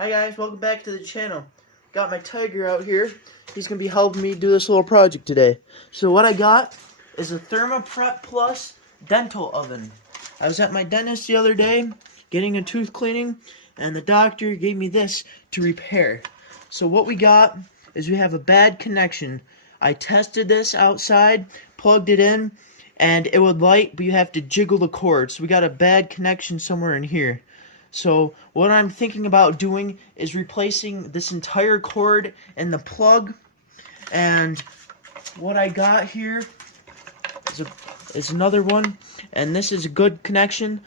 Hi guys, welcome back to the channel. Got my tiger out here. He's going to be helping me do this little project today. So what I got is a ThermoPrep Plus dental oven. I was at my dentist the other day getting a tooth cleaning, and the doctor gave me this to repair. So what we got is we have a bad connection. I tested this outside, plugged it in, and it would light, but you have to jiggle the cord. So we got a bad connection somewhere in here. So what I'm thinking about doing is replacing this entire cord and the plug. And what I got here is another one, and this is a good connection.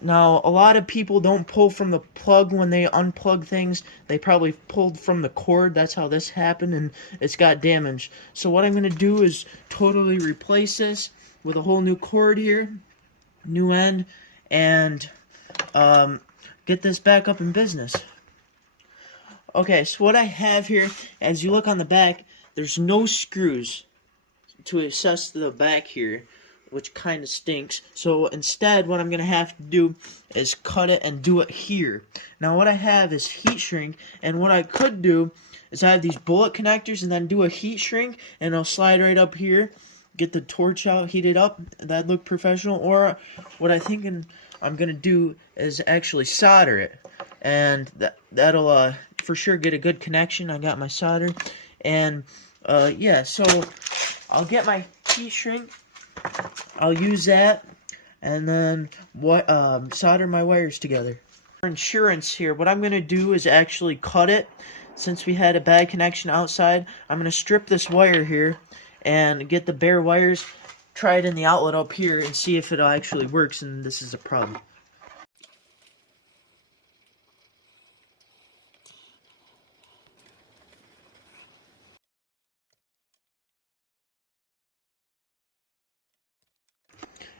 Now, a lot of people don't pull from the plug when they unplug things. They probably pulled from the cord. That's how this happened, and it's got damaged. So what I'm going to do is totally replace this with a whole new cord here, new end, and get this back up in business. Okay, so what I have here, as you look on the back, there's no screws to assess the back here, which kind of stinks. So instead, what I'm going to have to do is cut it and do it here. Now what I have is heat shrink, and what I could do is I have these bullet connectors and then do a heat shrink, and I'll slide right up here, get the torch out, heat it up. That'd look professional. Or what I think I'm going to do is actually solder it, and that'll for sure get a good connection. I got my solder, and yeah, so I'll get my heat shrink, I'll use that, and then solder my wires together. For insurance here, what I'm going to do is actually cut it. Since we had a bad connection outside, I'm going to strip this wire here and get the bare wires, try it in the outlet up here, and see if it actually works, and this is a problem.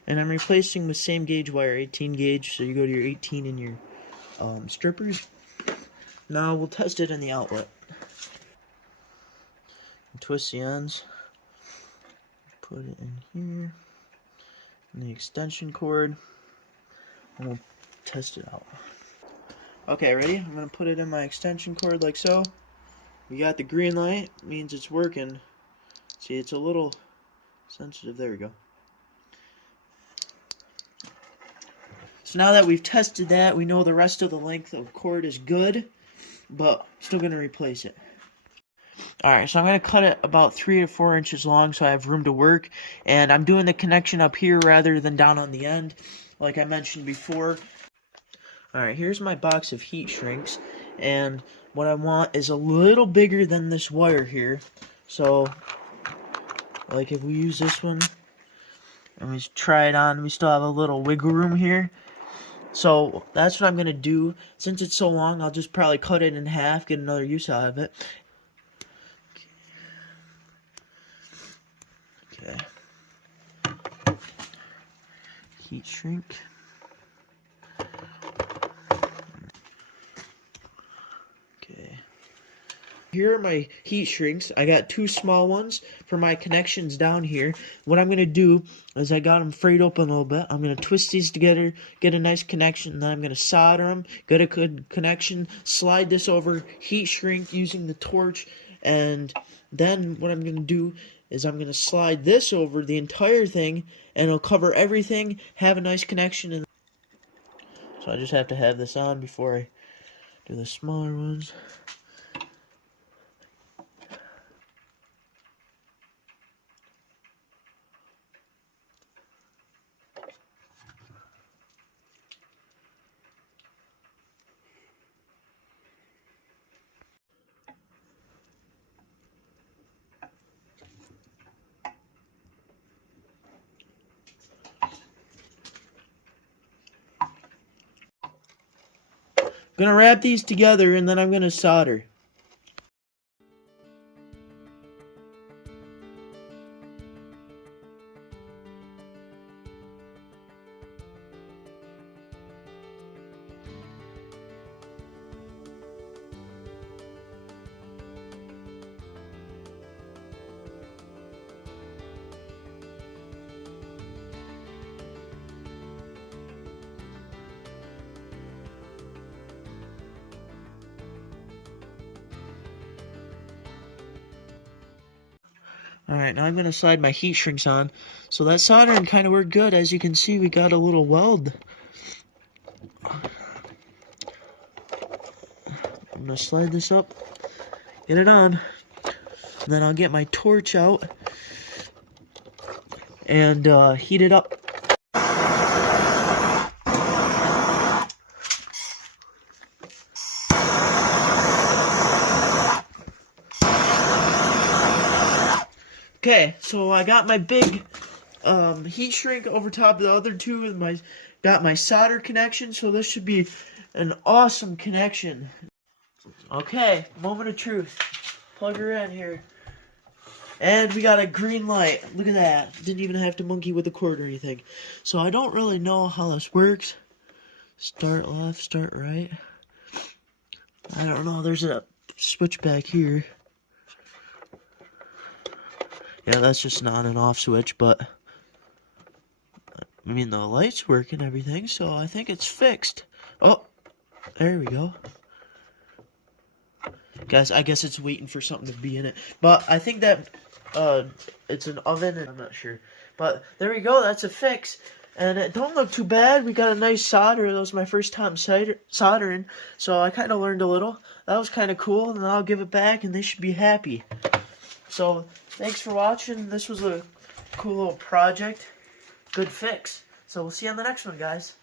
And I'm replacing with same gauge wire, 18 gauge, so you go to your 18 in your strippers. Now we'll test it in the outlet. Twist the ends, put it in here, in the extension cord, and we'll test it out. Okay, ready? I'm going to put it in my extension cord like so. We got the green light, means it's working. See, it's a little sensitive. There we go. So now that we've tested that, we know the rest of the length of cord is good, but still going to replace it. Alright, so I'm going to cut it about 3 to 4 inches long so I have room to work, and I'm doing the connection up here rather than down on the end, like I mentioned before. Alright, here's my box of heat shrinks, and what I want is a little bigger than this wire here. So, like if we use this one, and we try it on, we still have a little wiggle room here. So that's what I'm going to do. Since it's so long, I'll just probably cut it in half, get another use out of it. Okay. Heat shrink. Okay. Here are my heat shrinks. I got 2 small ones for my connections down here. What I'm going to do is I got them frayed open a little bit. I'm going to twist these together, get a nice connection, and then I'm going to solder them, get a good connection, slide this over, heat shrink using the torch, and then what I'm going to do is I'm going to slide this over the entire thing, and it'll cover everything, have a nice connection. And so I just have to have this on before I do the smaller ones. I'm gonna wrap these together and then I'm gonna solder. Alright, now I'm going to slide my heat shrinks on. So that soldering kind of worked good. As you can see, we got a little weld. I'm going to slide this up, get it on. And then I'll get my torch out and heat it up. Okay, so I got my big heat shrink over top of the other two, and got my solder connection, so this should be an awesome connection. Okay, moment of truth. Plug her in here. And we got a green light. Look at that. Didn't even have to monkey with the cord or anything. So I don't really know how this works. Start left, start right. I don't know. There's a switch back here. Yeah, that's just an on and off switch, but I mean, the lights work and everything, so I think it's fixed. Oh, there we go. Guys, I guess it's waiting for something to be in it. But I think that it's an oven, and I'm not sure. But there we go, that's a fix. And it don't look too bad. We got a nice solder. That was my first time soldering, so I kind of learned a little. That was kind of cool, and I'll give it back, and they should be happy. So, thanks for watching. This was a cool little project. Good fix. So, we'll see you on the next one, guys.